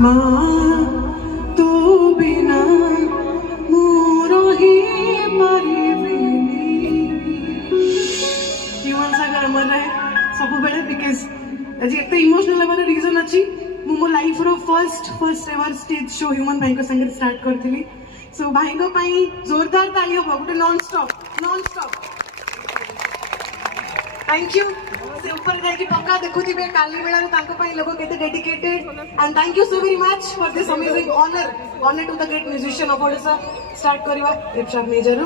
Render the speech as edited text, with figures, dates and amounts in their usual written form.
माँ तो बिना मोरो ही परिबिनी ह्यूमन सागर अमर रहे सब बेले बिकॉज आज एत इमोशनल हमारे रीजन अच्छी मो लाइफ रो first ever stage show human भाई संगे स्टार्ट करी सो भाई जोरदार ताली हम गोटे नॉन स्टॉप थैंक यू से ऊपर जाके पक्का देखुथिबे काली बेला रे लोग केते dedicated and thank you so very much for this amazing honour to the great musician of Odisha start करवा एफशार मेजर।